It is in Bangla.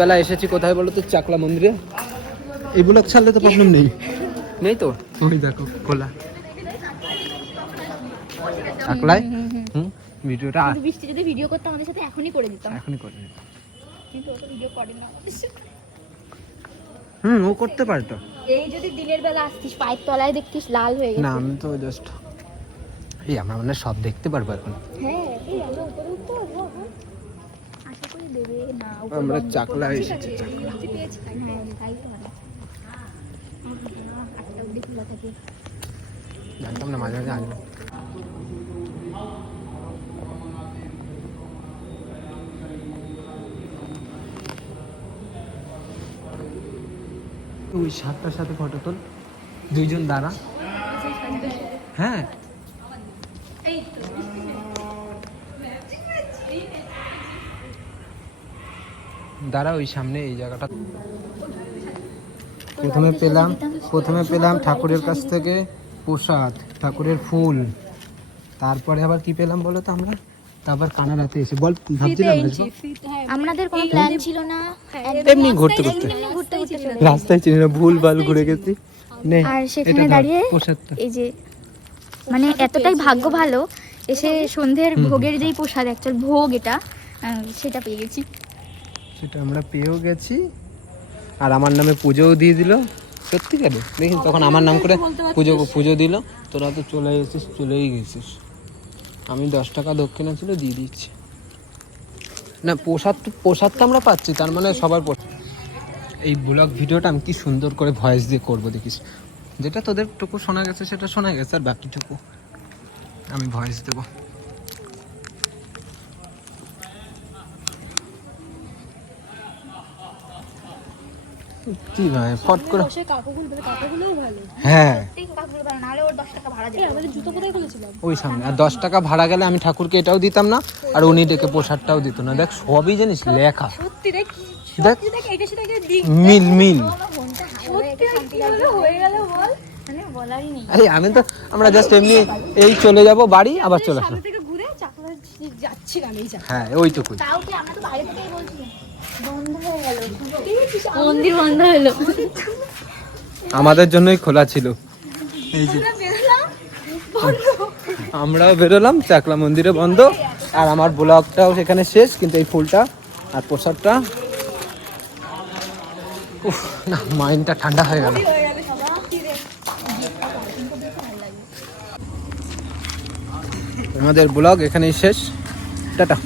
বেলা এসেছি কোথায় বলো তো? চাকলা মন্দিরে। এই ব্লগ ছাড়লে তো প্রবলেম নেই, নেই তো? ওই দেখো খোলা চাকলায়। ভিডিওটা বৃষ্টি যদি ভিডিও করতে আমাদের সাথে এখনই করে দিতাম। এখনই করে দিতাম, কিন্তু ও তো ভিডিও করে না। ও করতে পারতো। এই যদি দিনের বেলা আসতিস পায়ের তলায় দেখতিস লাল হয়ে গেছে। না আমি তো জাস্ট এই আমরা মানে সব দেখতে পারবো এখন। হ্যাঁ এই আমরা উপরে উঠতে পারবো এখন। আশা করি দেবে না। আমরা চাকলায় এসেছি, চাকলা। হ্যাঁ তাই তো ভালো। আটটা অবধি খোলা থাকে। জানতাম না, মাঝে মাঝে আসবো। ওই সাতটার সাথে ফটো তোল, দুইজন দাঁড়া। হ্যাঁ দাঁড়া, ওই সামনে এই জায়গাটা। প্রথমে পেলাম ঠাকুরের কাছ থেকে প্রসাদ, ঠাকুরের ফুল। তারপরে আবার কি পেলাম বলো তো আমরা? তারপর কানাডাতে এসে বল ভাবছিলাম আমাদের কোনো প্ল্যান ছিল না, এমনি ঘুরতে ঘুরতে রাস্তায় চিনি না, ভুল ভাল ঘুরে গেছি। আর সেখানে দাঁড়িয়ে এই যে মানে এতটাই ভাগ্য ভালো, এসে সন্ধ্যের ভোগের যেই প্রসাদ, অ্যাকচুয়াল ভোগ এটা, সেটা পেয়ে গেছি। সেটা আমরা পেয়েও গেছি, আর আমার নামে পুজোও দিয়ে দিল। সত্যিকারে দেখিস, তখন আমার নাম করে পুজো দিল। তোরা তো চলেই গেছিস। আমি 10 টাকা দক্ষিণা ছিল, দিয়ে দিচ্ছি। না প্রসাদটা আমরা পাচ্ছি, তার মানে সবার। এই ব্লগ ভিডিওটা আমি কি সুন্দর করে ভয়েস দিয়ে করবো দেখিস। যেটা তোদের টুকু শোনা গেছে সেটা শোনা গেছে, আর বাকিটুকু আমি ভয়েস দেবো। কি ভাই ফট করে হ্যাঁ ওই সামনে। আর 10 টাকা ভাড়া গেলে আমি ঠাকুরকে এটাও দিতাম না, আর উনি ডেকে প্রসাদটাও দিত না। দেখ সবই জানিস লেখা, দেখ মিল। আরে আমি তো আমরা জাস্ট এমনি এই চলে যাব বাড়ি, আবার চলে আসবো। হ্যাঁ ওইটুকুই। মন্দির বন্ধ হলো, আমাদের জন্যই খোলা ছিল। এই যে আমরাও বেরোলাম, চাকলা মন্দিরে বন্ধ। আর আমার ব্লগটাও সেখানে শেষ। কিন্তু এই ফুলটা আর প্রসাদটা, না মাইন্ডটা ঠান্ডা হয়ে গেল। আমাদের ব্লগ এখানেই শেষ, টাটা।